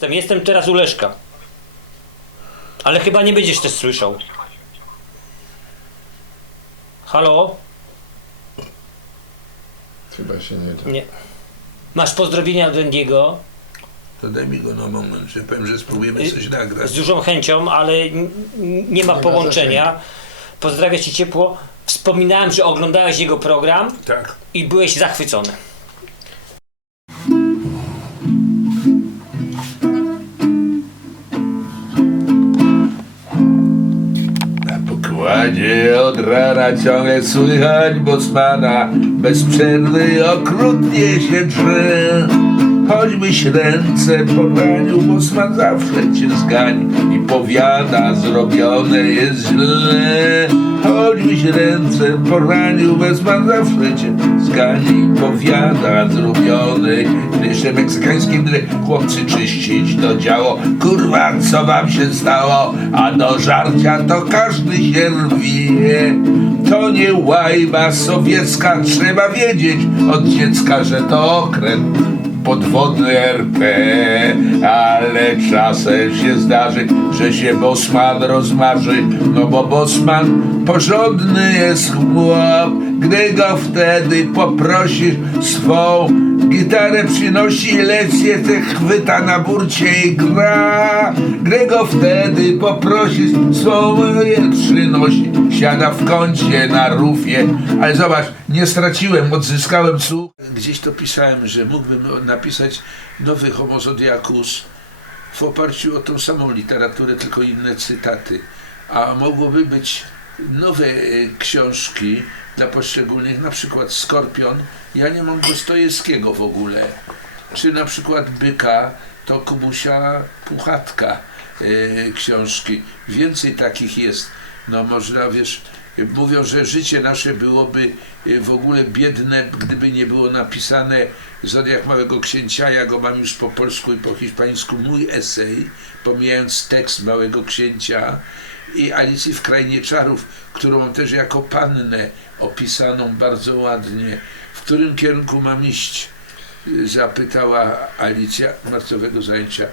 Jestem- Jestem teraz u Leszka. Ale chyba nie będziesz też słyszał. Halo? Chyba się nie da. Nie. Masz pozdrowienia od Wendiego To daj mi go na moment, że powiem, że spróbujemy coś nagrać. z dużą chęcią, ale n- n- nie ma ma połączenia. Pozdrawiam cię ciepło. Wspominałem, że oglądałeś jego program Tak. i byłeś zachwycony. Pokładzie od rana ciągle słychać Bosmana Bez przerwy okrutnie się drze Choćbyś ręce poranił, Bosman zawsze cię zgań I powiada, zrobione jest źle. Choćbyś ręce poranił, Bosman zawsze cię zgań I powiada, zrobione. Jeszcze meksykańskim Chłopcy czyścić to działo. Kurwa, co wam się stało? A do żarcia to każdy się rwie. To nie łajba sowiecka Trzeba wiedzieć od dziecka, że to okręt podwodny RP, ale czasem się zdarzy, że się Bosman rozmarzy, no bo Bosman porządny jest chłop, gdy go wtedy poprosisz swą gitarę przynosi lekcję, te chwyta na burcie i gra, gdy go wtedy poprosisz swą przynosi, siada w kącie na rufie, ale zobacz, nie straciłem, odzyskałem słuch. Gdzieś to pisałem, że mógłbym napisać nowy Homo Zodiacus w oparciu o tą samą literaturę, tylko inne cytaty. A mogłoby być nowe e, książki dla poszczególnych, na przykład Skorpion. Ja nie mam Dostojewskiego w ogóle. Czy na przykład Byka to Kubusia Puchatka e, książki. Więcej takich jest. No można, wiesz, mówią, że życie nasze byłoby e, w ogóle biedne, gdyby nie było napisane Zodiak Małego Księcia. Ja go mam już po polsku i po hiszpańsku. Mój esej, pomijając tekst Małego Księcia i Alicji w Krainie Czarów, którą mam też jako pannę opisaną bardzo ładnie. W którym kierunku mam iść? Zapytała Alicja marcowego zajęcia.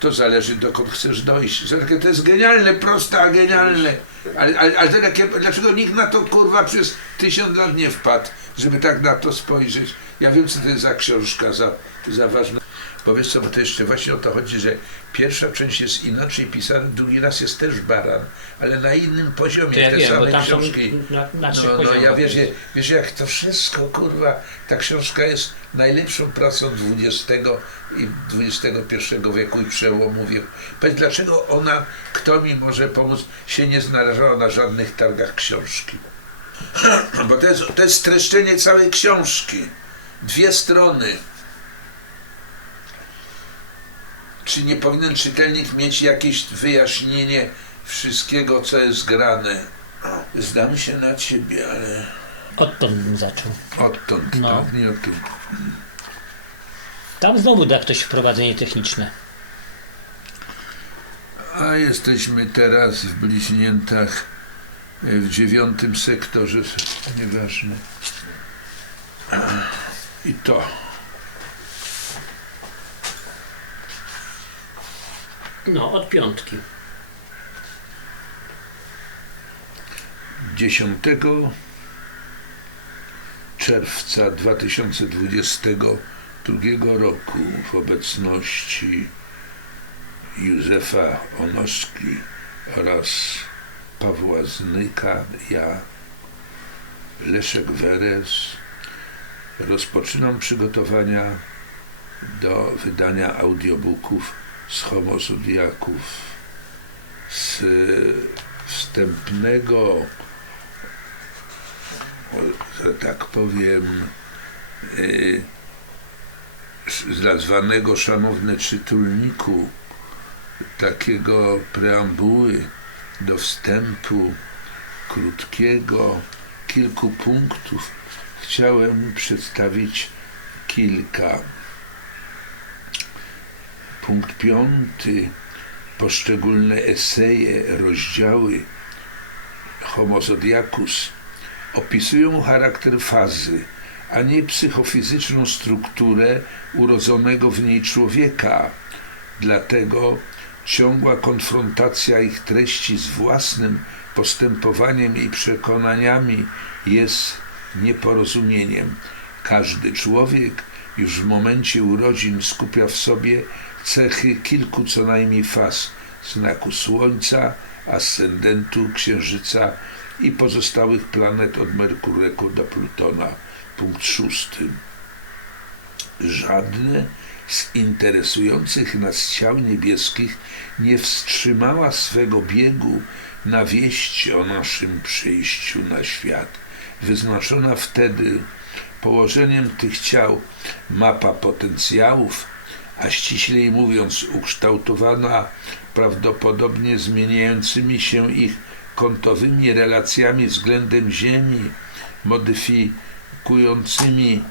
To zależy, dokąd chcesz dojść. To jest genialne, proste, a genialne. Ale, ale, ale dlaczego nikt na to kurwa przez tysiąc lat nie wpadł, żeby tak na to spojrzeć? Ja wiem, co to jest za książka, za, za ważna. Bo wiesz co, bo to jeszcze właśnie o to chodzi, że pierwsza część jest inaczej pisana, drugi raz jest też baran, ale na innym poziomie To ja te wiem, same książki. na, na No, no ja wiesz, wiesz jak to wszystko, kurwa, ta książka jest najlepszą pracą XX i XXI wieku i przełomu wieku. Powiedz, dlaczego ona, kto mi może pomóc, się nie znależała na żadnych targach książki? Bo to jest, to jest streszczenie całej książki. Dwie strony. Czy nie powinien czytelnik mieć jakieś wyjaśnienie wszystkiego, co jest grane? Zdam się na ciebie, ale Odtąd bym zaczął. odtąd, No. tak? Nie odtąd. Tam znowu da ktoś wprowadzenie techniczne. A jesteśmy teraz w bliźniętach e, w dziewiątym sektorze, nieważne. I to. No, od piątki. 10 czerwca 2022 roku w obecności Józefa Onoski oraz Pawła Znyka, ja, Leszek Weres, rozpoczynam przygotowania do wydania audiobooków z Homo Zodiaków z wstępnego że tak powiem, y, nazwanego szanowne czytelniku takiego preambuły do wstępu krótkiego, kilku punktów, chciałem przedstawić kilka. Punkt piąty, poszczególne eseje, rozdziały. Homo Zodiacus. Opisują charakter fazy, a nie psychofizyczną strukturę urodzonego w niej człowieka, Dlatego ciągła konfrontacja ich treści z własnym postępowaniem i przekonaniami jest nieporozumieniem. Każdy człowiek już w momencie urodzin skupia w sobie cechy kilku co najmniej faz znaku Słońca, ascendentu, Księżyca i pozostałych planet od Merkurego do Plutona. Punkt szósty. Żadne z interesujących nas ciał niebieskich nie wstrzymała swego biegu na wieść o naszym przyjściu na świat. Wyznaczona wtedy położeniem tych ciał mapa potencjałów, a ściślej mówiąc ukształtowana prawdopodobnie zmieniającymi się ich kątowymi relacjami względem Ziemi, modyfikującymi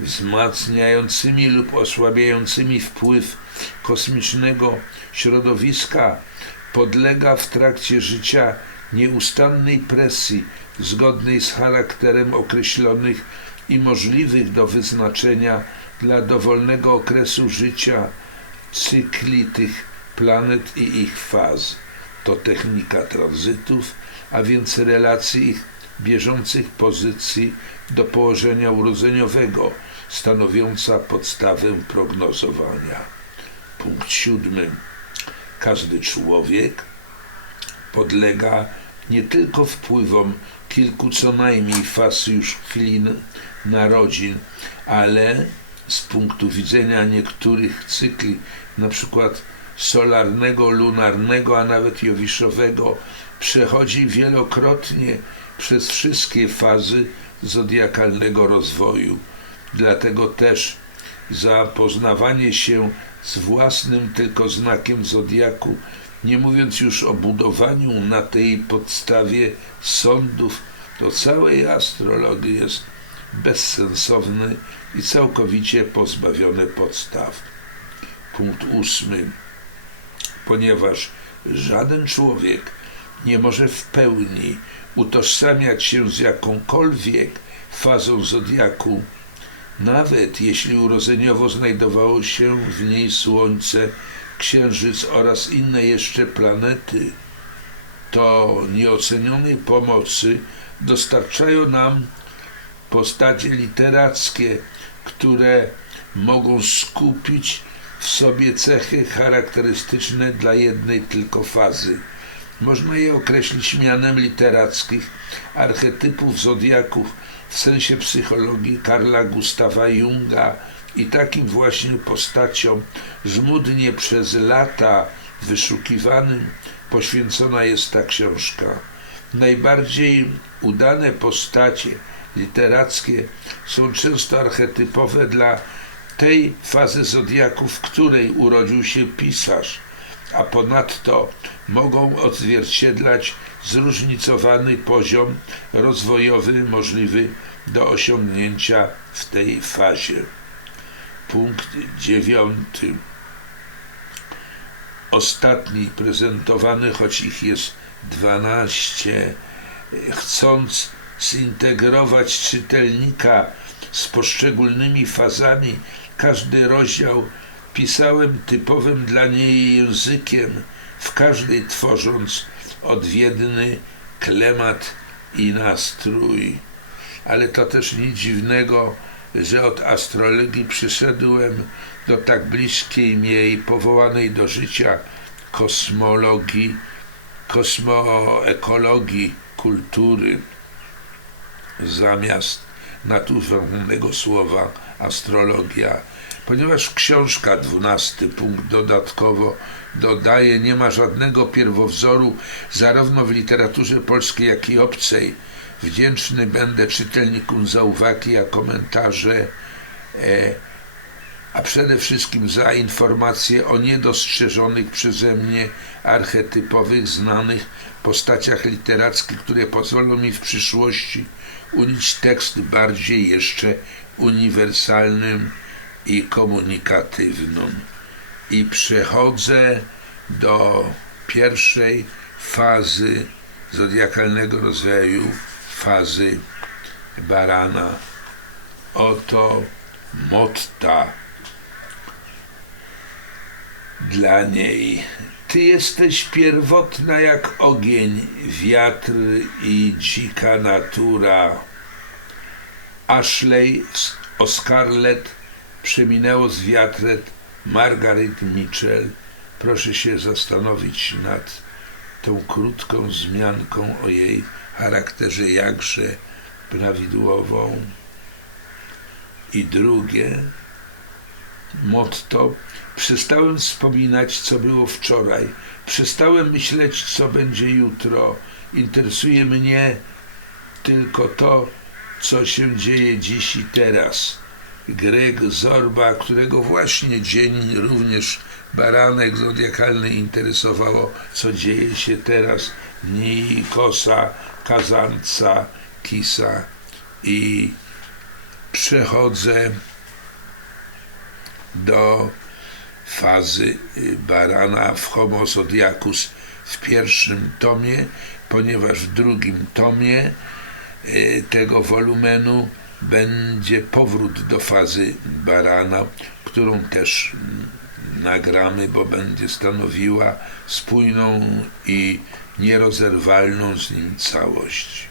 wzmacniającymi lub osłabiającymi wpływ kosmicznego środowiska podlega w trakcie życia nieustannej presji zgodnej z charakterem określonych i możliwych do wyznaczenia dla dowolnego okresu życia cykli tych planet i ich faz. To technika tranzytów, a więc relacji ich bieżących pozycji do położenia urodzeniowego, stanowiąca podstawę prognozowania. Punkt siódmy. Każdy człowiek podlega nie tylko wpływom kilku co najmniej faz już w chwili n- narodzin, ale z punktu widzenia niektórych cykli, na przykład solarnego, lunarnego, a nawet jowiszowego, przechodzi wielokrotnie przez wszystkie fazy zodiakalnego rozwoju. Dlatego też zapoznawanie się z własnym tylko znakiem zodiaku, nie mówiąc już o budowaniu na tej podstawie sądów do całej astrologii jest bezsensowny i całkowicie pozbawiony podstaw. Punkt ósmy. Ponieważ żaden człowiek nie może w pełni utożsamiać się z jakąkolwiek fazą zodiaku, nawet jeśli urodzeniowo znajdowało się w niej Słońce, Księżyc oraz inne jeszcze planety, to nieocenionej pomocy dostarczają nam postacie literackie, które mogą skupić w sobie cechy charakterystyczne dla jednej tylko fazy. Można je określić mianem literackich archetypów zodiaków w sensie psychologii Karla Gustawa Junga i takim właśnie postaciom żmudnie przez lata wyszukiwanym poświęcona jest ta książka. Najbardziej udane postacie literackie są często archetypowe dla tej fazy zodiaku, w której urodził się pisarz, a ponadto mogą odzwierciedlać zróżnicowany poziom rozwojowy możliwy do osiągnięcia w tej fazie. Punkt dziewiąty. Ostatni prezentowany, choć ich jest 12, chcąc zintegrować czytelnika z poszczególnymi fazami, każdy rozdział pisałem typowym dla niej językiem, w każdej tworząc odwiedny klemat i nastrój. Ale to też nic dziwnego, że od astrologii przyszedłem do tak bliskiej mi powołanej do życia kosmologii, kosmoekologii, kultury, zamiast naturalnego słowa astrologia. Ponieważ książka, dwunasty punkt dodatkowo dodaje, nie ma żadnego pierwowzoru zarówno w literaturze polskiej, jak i obcej. Wdzięczny będę czytelnikom za uwagi, a komentarze, e, a przede wszystkim za informacje o niedostrzeżonych przeze mnie archetypowych, znanych postaciach literackich, które pozwolą mi w przyszłości unieść tekst bardziej jeszcze uniwersalnym i komunikatywnym. I przechodzę do pierwszej fazy zodiakalnego rozwoju, fazy barana. Oto motta. dla niej. Ty jesteś pierwotna jak ogień, wiatr i dzika natura. Ashley o Scarlett przeminęło z wiatrem Margaret Mitchell. Proszę się zastanowić nad tą krótką wzmianką o jej charakterze jakże prawidłową. I drugie motto przestałem wspominać, co było wczoraj. Przestałem myśleć, co będzie jutro. Interesuje mnie tylko to, co się dzieje dziś i teraz. Greg Zorba, którego właśnie dzień również baranek zodiakalny interesowało, co dzieje się teraz. Nikosa, Kazanca, Kisa i przechodzę do fazy y, barana w Homo zodiacus w pierwszym tomie, ponieważ w drugim tomie y, tego wolumenu będzie powrót do fazy barana, którą też mm, nagramy, bo będzie stanowiła spójną i nierozerwalną z nim całość.